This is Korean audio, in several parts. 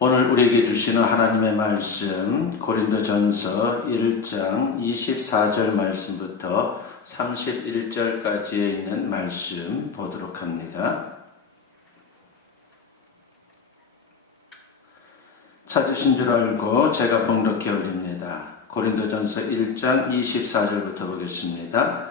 오늘 우리에게 주시는 하나님의 말씀 고린도전서 1장 24절 말씀부터 31절까지에 있는 말씀 보도록 합니다. 찾으신 줄 알고 제가 번독히 올립니다. 고린도전서 1장 24절부터 보겠습니다.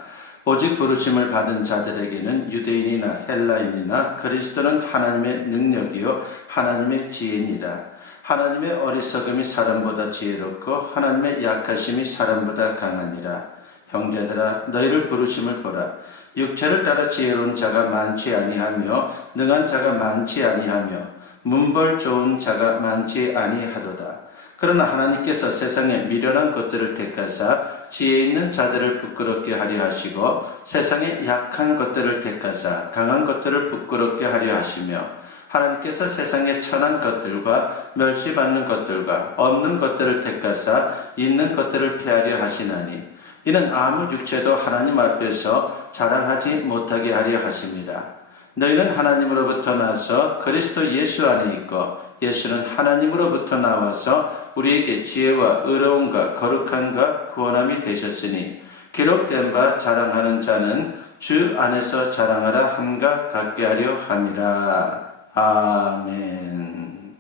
오직 부르심을 받은 자들에게는 유대인이나 헬라인이나 그리스도는 하나님의 능력이요 하나님의 지혜니라. 하나님의 어리석음이 사람보다 지혜롭고 하나님의 약하심이 사람보다 강하니라. 형제들아 너희를 부르심을 보라. 육체를 따라 지혜로운 자가 많지 아니하며 능한 자가 많지 아니하며 문벌 좋은 자가 많지 아니하도다. 그러나 하나님께서 세상에 미련한 것들을 택하사 지혜 있는 자들을 부끄럽게 하려 하시고 세상에 약한 것들을 택하사 강한 것들을 부끄럽게 하려 하시며 하나님께서 세상에 천한 것들과 멸시받는 것들과 없는 것들을 택하사 있는 것들을 폐하려 하시나니 이는 아무 육체도 하나님 앞에서 자랑하지 못하게 하려 하심이라. 너희는 하나님으로부터 나서 그리스도 예수 안에 있고 예수는 하나님으로부터 나와서 우리에게 지혜와 의로움과 거룩함과 구원함이 되셨으니 기록된 바 자랑하는 자는 주 안에서 자랑하라 함과 같게 하려 함이라. 아멘.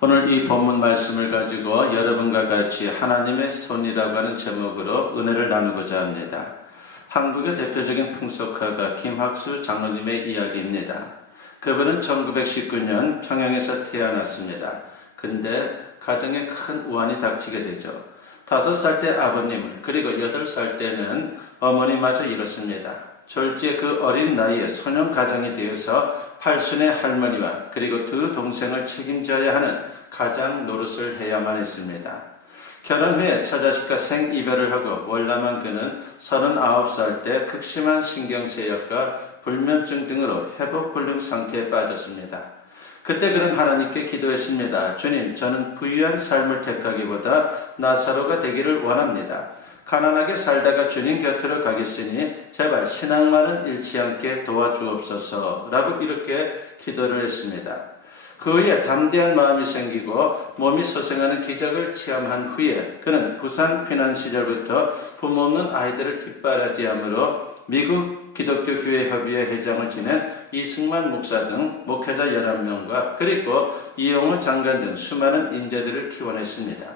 오늘 이 본문 말씀을 가지고 여러분과 같이 하나님의 손이라고 하는 제목으로 은혜를 나누고자 합니다. 한국의 대표적인 풍속가가 김학수 장로님의 이야기입니다. 그분은 1919년 평양에서 태어났습니다. 근데 가정에 큰 우환이 닥치게 되죠. 5살 때 아버님을 그리고 8살 때는 어머니마저 잃었습니다. 졸지에 그 어린 나이에 소년 가장이 되어서 팔순의 할머니와 그리고 2 동생을 책임져야 하는 가장 노릇을 해야만 했습니다. 결혼 후에 처자식과 생이별을 하고 월남한 그는 39살 때 극심한 신경쇠약과 불면증 등으로 회복불능 상태에 빠졌습니다. 그때 그는 하나님께 기도했습니다. 주님, 저는 부유한 삶을 택하기보다 나사로가 되기를 원합니다. 가난하게 살다가 주님 곁으로 가겠으니 제발 신앙만은 잃지 않게 도와주옵소서 라고 이렇게 기도를 했습니다. 그 후에 담대한 마음이 생기고 몸이 소생하는 기적을 체험한 후에 그는 부산 피난 시절부터 부모 없는 아이들을 뒷바라지함으로 미국 기독교교회협의회 회장을 지낸 이승만 목사 등 목회자 11명과 그리고 이용호 장관 등 수많은 인재들을 키워냈습니다.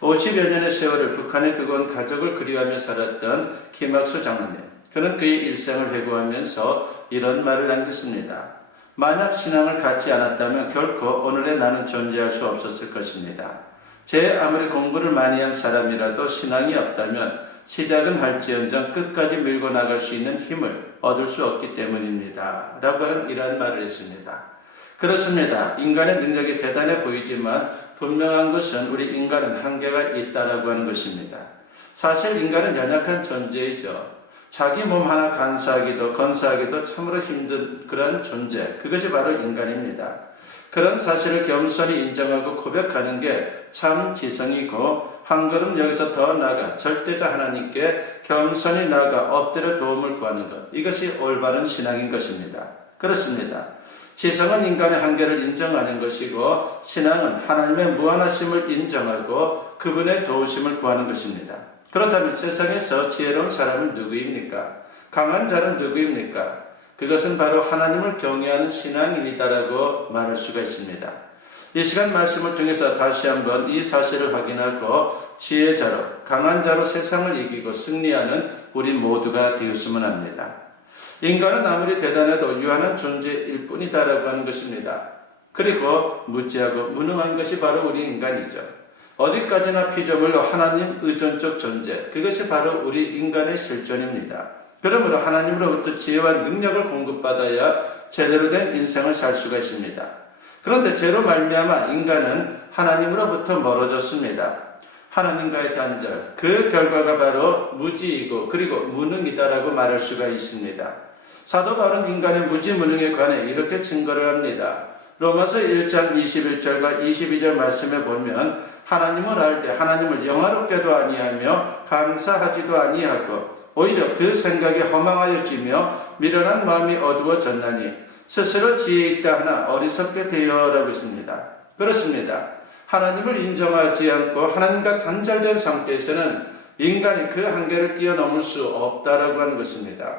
50여 년의 세월을 북한에 두고 온 가족을 그리워하며 살았던 김학수 장로님. 그는 그의 일생을 회고하면서 이런 말을 남겼습니다. 만약 신앙을 갖지 않았다면 결코 오늘의 나는 존재할 수 없었을 것입니다. 제 아무리 공부를 많이 한 사람이라도 신앙이 없다면 시작은 할지언정 끝까지 밀고 나갈 수 있는 힘을 얻을 수 없기 때문입니다. 라고 하는 이러한 말을 했습니다. 그렇습니다. 인간의 능력이 대단해 보이지만 분명한 것은 우리 인간은 한계가 있다라고 하는 것입니다. 사실 인간은 연약한 존재이죠. 자기 몸 하나 건사하기도 참으로 힘든 그런 존재, 그것이 바로 인간입니다. 그런 사실을 겸손히 인정하고 고백하는 게 참 지성이고 한 걸음 여기서 더 나아가 절대자 하나님께 겸손히 나아가 엎드려 도움을 구하는 것, 이것이 올바른 신앙인 것입니다. 그렇습니다. 지성은 인간의 한계를 인정하는 것이고 신앙은 하나님의 무한하심을 인정하고 그분의 도우심을 구하는 것입니다. 그렇다면 세상에서 지혜로운 사람은 누구입니까? 강한 자는 누구입니까? 그것은 바로 하나님을 경외하는 신앙인이다라고 말할 수가 있습니다. 이 시간 말씀을 통해서 다시 한번 이 사실을 확인하고 지혜자로 강한 자로 세상을 이기고 승리하는 우리 모두가 되었으면 합니다. 인간은 아무리 대단해도 유한한 존재일 뿐이다라고 하는 것입니다. 그리고 무지하고 무능한 것이 바로 우리 인간이죠. 어디까지나 피조물로 하나님 의존적 존재, 그것이 바로 우리 인간의 실존입니다. 그러므로 하나님으로부터 지혜와 능력을 공급받아야 제대로 된 인생을 살 수가 있습니다. 그런데 죄로 말미암아 인간은 하나님으로부터 멀어졌습니다. 하나님과의 단절, 그 결과가 바로 무지이고 그리고 무능이다라고 말할 수가 있습니다. 사도 바울은 인간의 무지무능에 관해 이렇게 증거를 합니다. 로마서 1장 21절과 22절 말씀에 보면 하나님을 알 때 하나님을 영화롭게도 아니하며 감사하지도 아니하고 오히려 그 생각에 허망하여지며 미련한 마음이 어두워졌나니 스스로 지혜 있다 하나 어리석게 되어라고 했습니다. 그렇습니다. 하나님을 인정하지 않고 하나님과 단절된 상태에서는 인간이 그 한계를 뛰어넘을 수 없다라고 하는 것입니다.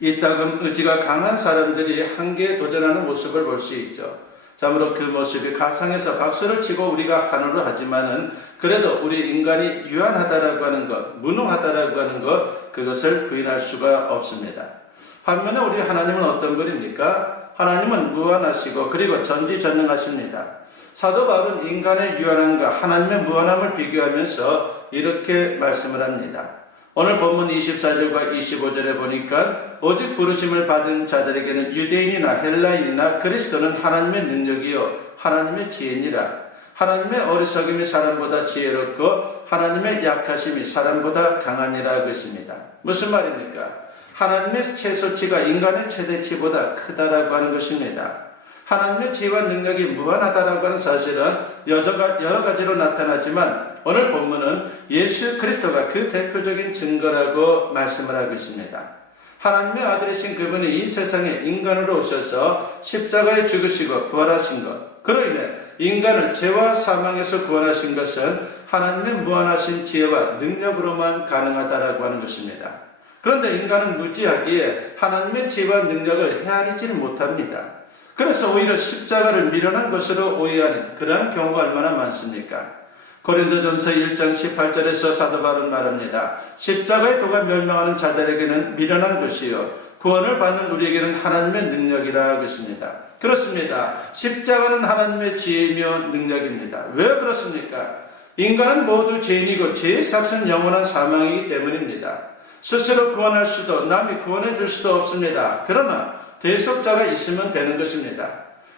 이따금 의지가 강한 사람들이 한계에 도전하는 모습을 볼 수 있죠. 참으로 그 모습이 가상에서 박수를 치고 우리가 환호를 하지만은 그래도 우리 인간이 유한하다라고 하는 것, 무능하다라고 하는 것, 그것을 부인할 수가 없습니다. 반면에 우리 하나님은 어떤 분입니까? 하나님은 무한하시고 그리고 전지전능하십니다. 사도 바울은 인간의 유한함과 하나님의 무한함을 비교하면서 이렇게 말씀을 합니다. 오늘 본문 24절과 25절에 보니까 오직 부르심을 받은 자들에게는 유대인이나 헬라인이나 그리스도는 하나님의 능력이요 하나님의 지혜니라. 하나님의 어리석음이 사람보다 지혜롭고 하나님의 약하심이 사람보다 강하니라 그랬습니다. 무슨 말입니까? 하나님의 최소치가 인간의 최대치보다 크다라고 하는 것입니다. 하나님의 지혜와 능력이 무한하다라고 하는 사실은 여러 가지로 나타나지만 오늘 본문은 예수 그리스도가 그 대표적인 증거라고 말씀을 하고 있습니다. 하나님의 아들이신 그분이 이 세상에 인간으로 오셔서 십자가에 죽으시고 부활하신 것, 그로 인해 인간을 죄와 사망에서 구원하신 것은 하나님의 무한하신 지혜와 능력으로만 가능하다라고 하는 것입니다. 그런데 인간은 무지하기에 하나님의 지혜와 능력을 헤아리지를 못합니다. 그래서 오히려 십자가를 미련한 것으로 오해하는 그러한 경우가 얼마나 많습니까? 고린도전서 1장 18절에서 사도 바울은 말합니다. 십자가의 도가 멸망하는 자들에게는 미련한 것이요 구원을 받는 우리에게는 하나님의 능력이라 하겠습니다. 그렇습니다. 십자가는 하나님의 지혜이며 능력입니다. 왜 그렇습니까? 인간은 모두 죄인이고 죄의 삭은 영원한 사망이기 때문입니다. 스스로 구원할 수도 남이 구원해 줄 수도 없습니다. 그러나 대속자가 있으면 되는 것입니다.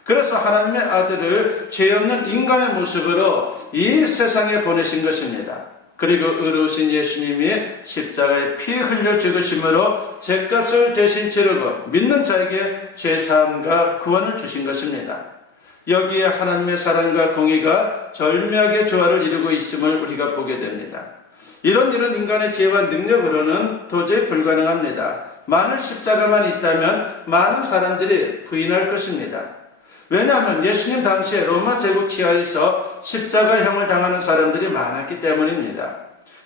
그래서 하나님의 아들을 죄 없는 인간의 모습으로 이 세상에 보내신 것입니다. 그리고 의로우신 예수님이 십자가에 피 흘려 죽으심으로 죄값을 대신 치르고 믿는 자에게 죄사함과 구원을 주신 것입니다. 여기에 하나님의 사랑과 공의가 절묘하게 조화를 이루고 있음을 우리가 보게 됩니다. 이런 일은 인간의 지혜와 능력으로는 도저히 불가능합니다. 만일 십자가만 있다면 많은 사람들이 부인할 것입니다. 왜냐하면 예수님 당시에 로마 제국 치하에서 십자가형을 당하는 사람들이 많았기 때문입니다.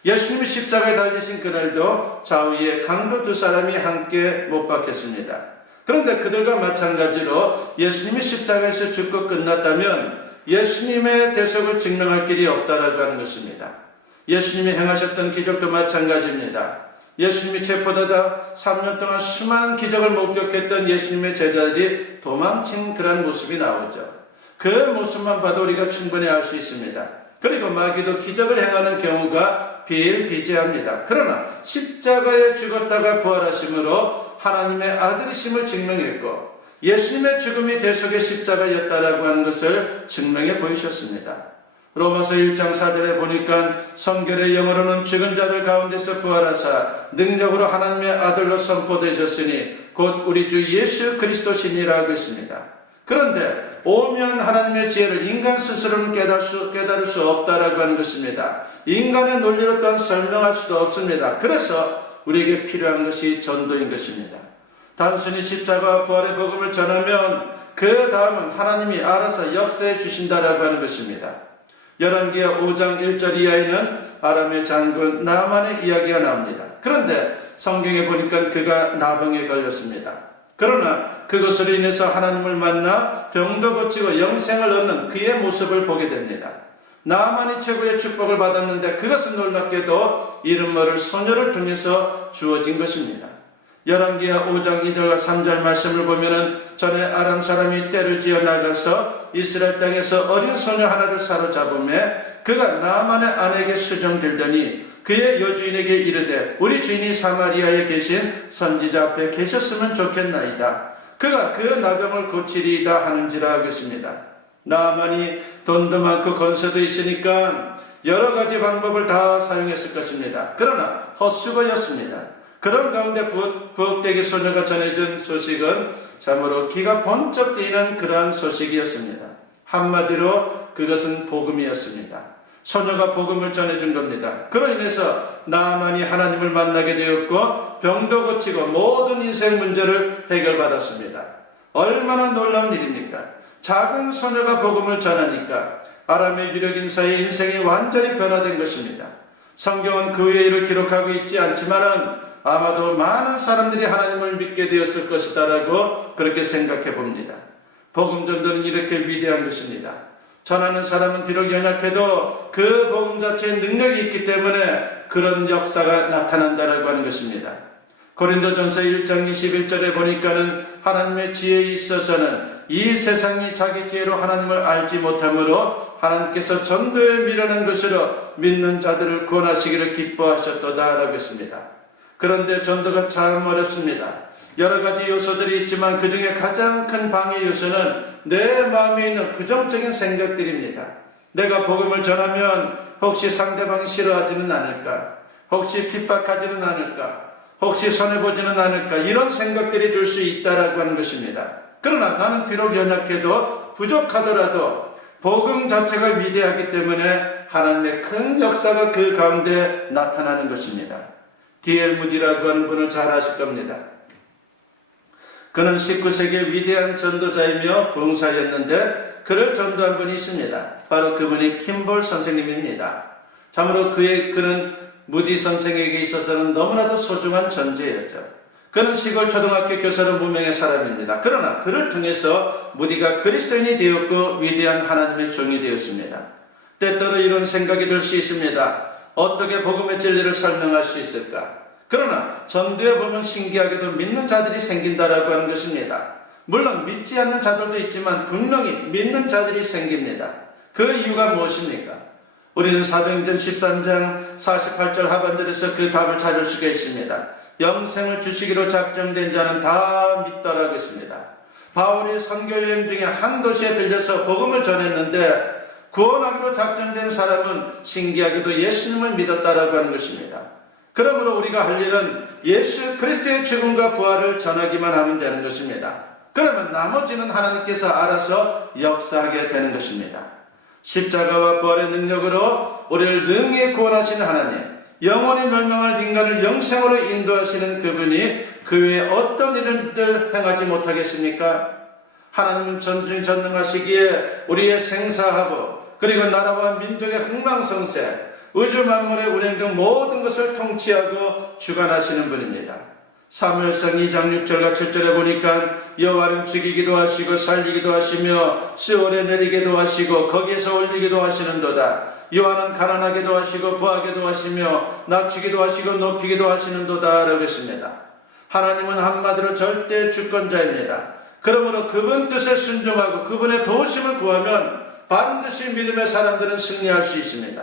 예수님이 십자가에 달리신 그날도 좌우에 강도 두 사람이 함께 못 박혔습니다. 그런데 그들과 마찬가지로 예수님이 십자가에서 죽고 끝났다면 예수님의 대속을 증명할 길이 없다라고 하는 것입니다. 예수님이 행하셨던 기적도 마찬가지입니다. 예수님이 체포되다 3년 동안 수많은 기적을 목격했던 예수님의 제자들이 도망친 그런 모습이 나오죠. 그 모습만 봐도 우리가 충분히 알 수 있습니다. 그리고 마귀도 기적을 행하는 경우가 비일비재합니다. 그러나 십자가에 죽었다가 부활하심으로 하나님의 아들이심을 증명했고 예수님의 죽음이 대속의 십자가였다라고 하는 것을 증명해 보이셨습니다. 로마서 1장 4절에 보니까 성결의 영으로는 죽은 자들 가운데서 부활하사 능력으로 하나님의 아들로 선포되셨으니 곧 우리 주 예수 그리스도시니라고 했습니다. 그런데 오면 하나님의 지혜를 인간 스스로는 깨달을 수 없다라고 하는 것입니다. 인간의 논리로 또한 설명할 수도 없습니다. 그래서 우리에게 필요한 것이 전도인 것입니다. 단순히 십자가와 부활의 복음을 전하면 그 다음은 하나님이 알아서 역사해 주신다라고 하는 것입니다. 열왕기하 5장 1절 이하에는 아람의 장군 나만의 이야기가 나옵니다. 그런데 성경에 보니까 그가 나병에 걸렸습니다. 그러나 그것으로 인해서 하나님을 만나 병도 고치고 영생을 얻는 그의 모습을 보게 됩니다. 나만이 최고의 축복을 받았는데 그것은 놀랍게도 이름 모를 소녀를 통해서 주어진 것입니다. 열왕기하 5장 2절과 3절 말씀을 보면은 전에 아람 사람이 떼를 지어 나가서 이스라엘 땅에서 어린 소녀 하나를 사로잡음에 그가 나만의 아내에게 수정 들더니 그의 여주인에게 이르되 우리 주인이 사마리아에 계신 선지자 앞에 계셨으면 좋겠나이다. 그가 그 나병을 고치리이다 하는지라 하겠습니다. 나만이 돈도 많고 건세도 있으니까 여러 가지 방법을 다 사용했을 것입니다. 그러나 헛수고였습니다. 그런 가운데 부엌대기 소녀가 전해준 소식은 참으로 기가 번쩍 뛰는 그러한 소식이었습니다. 한마디로 그것은 복음이었습니다. 소녀가 복음을 전해준 겁니다. 그로 인해서 나아만이 하나님을 만나게 되었고 병도 고치고 모든 인생 문제를 해결받았습니다. 얼마나 놀라운 일입니까? 작은 소녀가 복음을 전하니까 아람의 유력 인사의 인생이 완전히 변화된 것입니다. 성경은 그 외의 일을 기록하고 있지 않지만은 아마도 많은 사람들이 하나님을 믿게 되었을 것이다라고 그렇게 생각해 봅니다. 복음 전도는 이렇게 위대한 것입니다. 전하는 사람은 비록 연약해도 그 복음 자체에 능력이 있기 때문에 그런 역사가 나타난다라고 하는 것입니다. 고린도전서 1장 21절에 보니까는 하나님의 지혜에 있어서는 이 세상이 자기 지혜로 하나님을 알지 못하므로 하나님께서 전도에 미련한 것으로 믿는 자들을 구원하시기를 기뻐하셨도다라고 했습니다. 그런데 전도가 참 어렵습니다. 여러 가지 요소들이 있지만 그 중에 가장 큰 방해 요소는 내 마음에 있는 부정적인 생각들입니다. 내가 복음을 전하면 혹시 상대방이 싫어하지는 않을까? 혹시 핍박하지는 않을까? 혹시 손해보지는 않을까? 이런 생각들이 들 수 있다라고 하는 것입니다. 그러나 나는 비록 연약해도 부족하더라도 복음 자체가 위대하기 때문에 하나님의 큰 역사가 그 가운데 나타나는 것입니다. D.L. 무디라고 하는 분을 잘 아실 겁니다. 그는 19세기의 위대한 전도자이며 부흥사였는데 그를 전도한 분이 있습니다. 바로 그분이 킴볼 선생님입니다. 참으로 그는 무디 선생에게 있어서는 너무나도 소중한 존재였죠. 그는 시골 초등학교 교사로 무명의 사람입니다. 그러나 그를 통해서 무디가 그리스도인이 되었고 위대한 하나님의 종이 되었습니다. 때때로 이런 생각이 들 수 있습니다. 어떻게 복음의 진리를 설명할 수 있을까? 그러나 전도에 보면 신기하게도 믿는 자들이 생긴다라고 하는 것입니다. 물론 믿지 않는 자들도 있지만 분명히 믿는 자들이 생깁니다. 그 이유가 무엇입니까? 우리는 사도행전 13장 48절 하반절에서 그 답을 찾을 수가 있습니다. 영생을 주시기로 작정된 자는 다 믿더라고 했습니다. 바울이 선교여행 중에 한 도시에 들려서 복음을 전했는데 구원하기로 작정된 사람은 신기하게도 예수님을 믿었다라고 하는 것입니다. 그러므로 우리가 할 일은 예수 그리스도의 죽음과 부활을 전하기만 하면 되는 것입니다. 그러면 나머지는 하나님께서 알아서 역사하게 되는 것입니다. 십자가와 부활의 능력으로 우리를 능히 구원하시는 하나님, 영원히 멸망할 인간을 영생으로 인도하시는 그분이 그 외에 어떤 일들 행하지 못하겠습니까? 하나님은 전능하시기에 우리의 생사하고 그리고 나라와 민족의 흥망성쇠, 우주 만물의 운행 등 모든 것을 통치하고 주관하시는 분입니다. 사무엘상 2장 6절과 7절에 보니까 여호와는 죽이기도 하시고 살리기도 하시며 시온에 내리기도 하시고 거기에서 올리기도 하시는도다. 여호와는 가난하게도 하시고 부하게도 하시며 낮추기도 하시고 높이기도 하시는도다 라고 했습니다. 하나님은 한마디로 절대 주권자입니다. 그러므로 그분 뜻에 순종하고 그분의 도우심을 구하면 반드시 믿음의 사람들은 승리할 수 있습니다.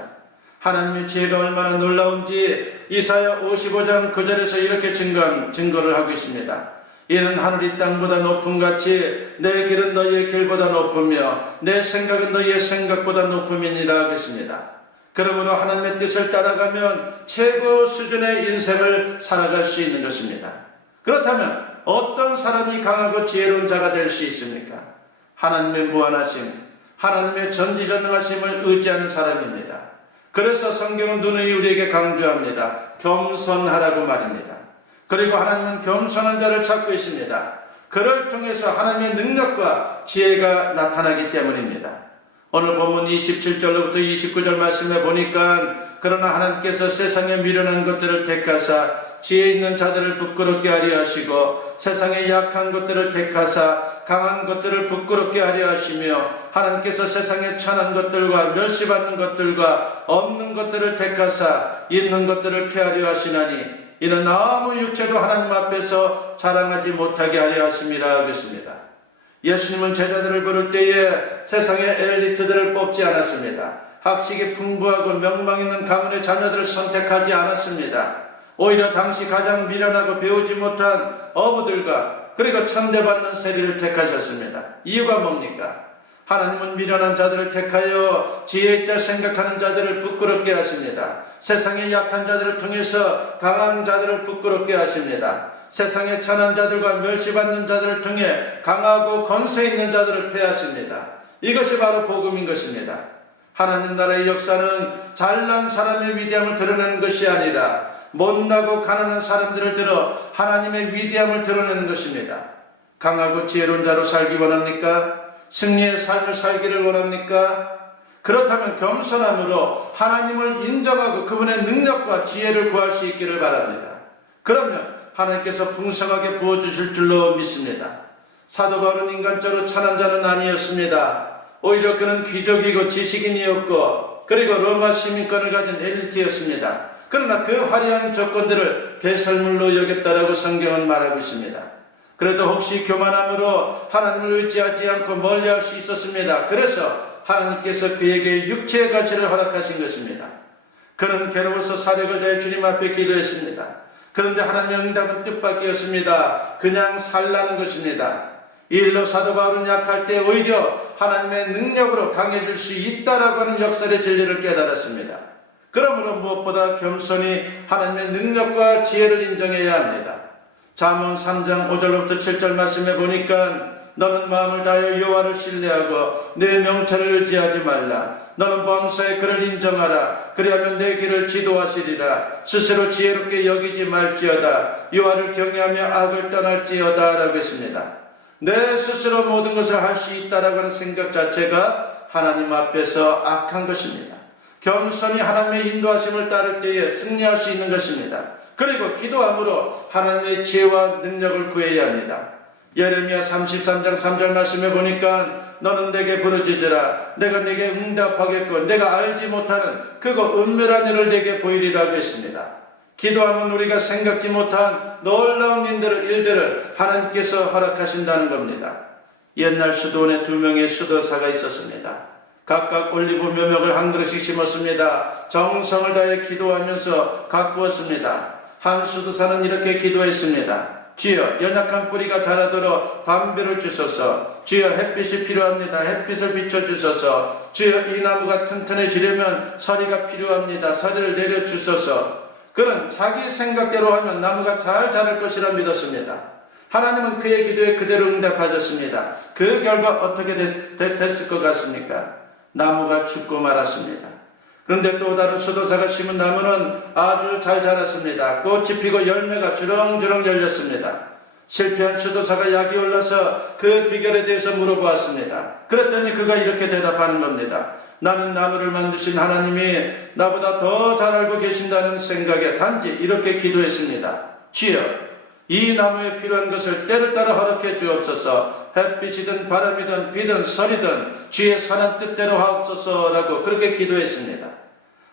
하나님의 지혜가 얼마나 놀라운지 이사야 55장 9절에서 이렇게 증거를 하고 있습니다. 이는 하늘이 땅보다 높음같이 내 길은 너희의 길보다 높으며 내 생각은 너희의 생각보다 높음이니라 하겠습니다. 그러므로 하나님의 뜻을 따라가면 최고 수준의 인생을 살아갈 수 있는 것입니다. 그렇다면 어떤 사람이 강하고 지혜로운 자가 될 수 있습니까? 하나님의 무한하심, 하나님의 전지전능하심을 의지하는 사람입니다. 그래서 성경은 누누이 우리에게 강조합니다. 겸손하라고 말입니다. 그리고 하나님은 겸손한 자를 찾고 있습니다. 그를 통해서 하나님의 능력과 지혜가 나타나기 때문입니다. 오늘 본문 27절로부터 29절 말씀에 보니까 그러나 하나님께서 세상에 미련한 것들을 택하사 지혜 있는 자들을 부끄럽게 하려 하시고 세상에 약한 것들을 택하사 강한 것들을 부끄럽게 하려 하시며 하나님께서 세상에 천한 것들과 멸시받는 것들과 없는 것들을 택하사 있는 것들을 피하려 하시나니 이는 아무 육체도 하나님 앞에서 자랑하지 못하게 하려 하심이라 하겠습니다. 예수님은 제자들을 부를 때에 세상의 엘리트들을 뽑지 않았습니다. 학식이 풍부하고 명망 있는 가문의 자녀들을 선택하지 않았습니다. 오히려 당시 가장 미련하고 배우지 못한 어부들과 그리고 천대받는 세리를 택하셨습니다. 이유가 뭡니까? 하나님은 미련한 자들을 택하여 지혜 있다 생각하는 자들을 부끄럽게 하십니다. 세상의 약한 자들을 통해서 강한 자들을 부끄럽게 하십니다. 세상의 천한 자들과 멸시받는 자들을 통해 강하고 권세 있는 자들을 패하십니다. 이것이 바로 복음인 것입니다. 하나님 나라의 역사는 잘난 사람의 위대함을 드러내는 것이 아니라 못나고 가난한 사람들을 들어 하나님의 위대함을 드러내는 것입니다. 강하고 지혜로운 자로 살기 원합니까? 승리의 삶을 살기를 원합니까? 그렇다면 겸손함으로 하나님을 인정하고 그분의 능력과 지혜를 구할 수 있기를 바랍니다. 그러면 하나님께서 풍성하게 부어주실 줄로 믿습니다. 사도 바울은 인간적으로 천한 자는 아니었습니다. 오히려 그는 귀족이고 지식인이었고 그리고 로마 시민권을 가진 엘리트였습니다. 그러나 그 화려한 조건들을 배설물로 여겼다라고 성경은 말하고 있습니다. 그래도 혹시 교만함으로 하나님을 의지하지 않고 멀리할 수 있었습니다. 그래서 하나님께서 그에게 육체의 가치를 허락하신 것입니다. 그는 괴로워서 사력을 다해 주님 앞에 기도했습니다. 그런데 하나님의 응답은 뜻밖이었습니다. 그냥 살라는 것입니다. 이 일로 사도 바울은 약할 때 오히려 하나님의 능력으로 강해질 수 있다라고 하는 역설의 진리를 깨달았습니다. 그러므로 무엇보다 겸손히 하나님의 능력과 지혜를 인정해야 합니다. 잠언 3장 5절부터 7절 말씀에 보니까 너는 마음을 다하여 여호와를 신뢰하고 내 명철을 의지하지 말라. 너는 범사에 그를 인정하라. 그리하면 내 길을 지도하시리라. 스스로 지혜롭게 여기지 말지어다. 여호와를 경외하며 악을 떠날지어다 라고 했습니다. 내 스스로 모든 것을 할 수 있다라고 하는 생각 자체가 하나님 앞에서 악한 것입니다. 겸손히 하나님의 인도하심을 따를 때에 승리할 수 있는 것입니다. 그리고 기도함으로 하나님의 지혜와 능력을 구해야 합니다. 예레미야 33장 3절 말씀에 보니까 너는 내게 부르짖으라. 내가 내게 응답하겠고 내가 알지 못하는 그거 은밀한 일을 내게 보이리라고 했습니다. 기도하면 우리가 생각지 못한 놀라운 일들을 하나님께서 허락하신다는 겁니다. 옛날 수도원에 2명의 수도사가 있었습니다. 각각 올리브 묘목을 한 그릇씩 심었습니다. 정성을 다해 기도하면서 가꾸었습니다. 한 수도사는 이렇게 기도했습니다. 주여, 연약한 뿌리가 자라도록 담배를 주소서. 주여, 햇빛이 필요합니다. 햇빛을 비춰주소서. 주여, 이 나무가 튼튼해지려면 서리가 필요합니다. 서리를 내려주소서. 그는 자기 생각대로 하면 나무가 잘 자랄 것이라 믿었습니다. 하나님은 그의 기도에 그대로 응답하셨습니다. 그 결과 어떻게 됐을 것 같습니까? 나무가 죽고 말았습니다. 그런데 또 다른 수도사가 심은 나무는 아주 잘 자랐습니다. 꽃이 피고 열매가 주렁주렁 열렸습니다. 실패한 수도사가 약이 올라서 그 비결에 대해서 물어보았습니다. 그랬더니 그가 이렇게 대답하는 겁니다. 나는 나무를 만드신 하나님이 나보다 더 잘 알고 계신다는 생각에 단지 이렇게 기도했습니다. 주여, 이 나무에 필요한 것을 때를 따라 허락해 주옵소서. 햇빛이든 바람이든 비든 서리든 주의 선한 뜻대로 하옵소서라고 그렇게 기도했습니다.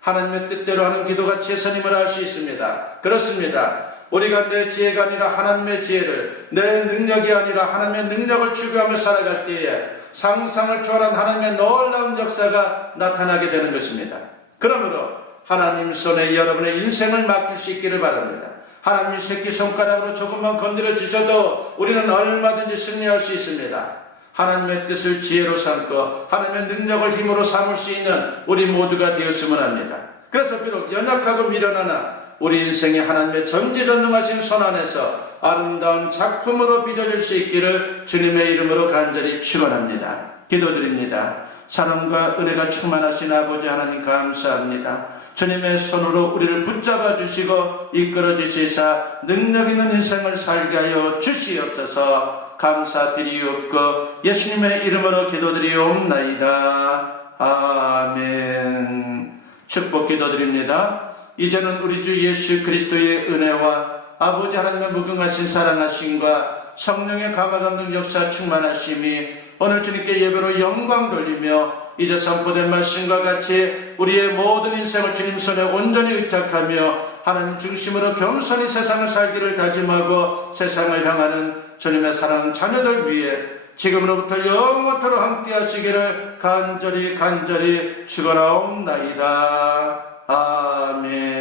하나님의 뜻대로 하는 기도가 최선임을 알 수 있습니다. 그렇습니다. 우리가 내 지혜가 아니라 하나님의 지혜를, 내 능력이 아니라 하나님의 능력을 추구하며 살아갈 때에 상상을 초월한 하나님의 놀라운 역사가 나타나게 되는 것입니다. 그러므로 하나님 손에 여러분의 인생을 맡길 수 있기를 바랍니다. 하나님이 새끼손가락으로 조금만 건드려 주셔도 우리는 얼마든지 승리할 수 있습니다. 하나님의 뜻을 지혜로 삼고 하나님의 능력을 힘으로 삼을 수 있는 우리 모두가 되었으면 합니다. 그래서 비록 연약하고 미련하나 우리 인생이 하나님의 전지전능하신 손 안에서 아름다운 작품으로 빚어질 수 있기를 주님의 이름으로 간절히 축원합니다. 기도드립니다. 사랑과 은혜가 충만하신 아버지 하나님 감사합니다. 주님의 손으로 우리를 붙잡아 주시고 이끌어 주시사 능력 있는 인생을 살게 하여 주시옵소서. 감사드리옵고 예수님의 이름으로 기도드리옵나이다. 아멘. 축복 기도드립니다. 이제는 우리 주 예수 그리스도의 은혜와 아버지 하나님의 무궁하신 사랑하심과 성령의 감화감동 역사 충만하심이 오늘 주님께 예배로 영광 돌리며 이제 선포된 말씀과 같이 우리의 모든 인생을 주님 손에 온전히 의탁하며 하나님 중심으로 겸손히 세상을 살기를 다짐하고 세상을 향하는 주님의 사랑 자녀들 위해 지금으로부터 영원토록 함께 하시기를 간절히 축원하옵나이다. 아멘.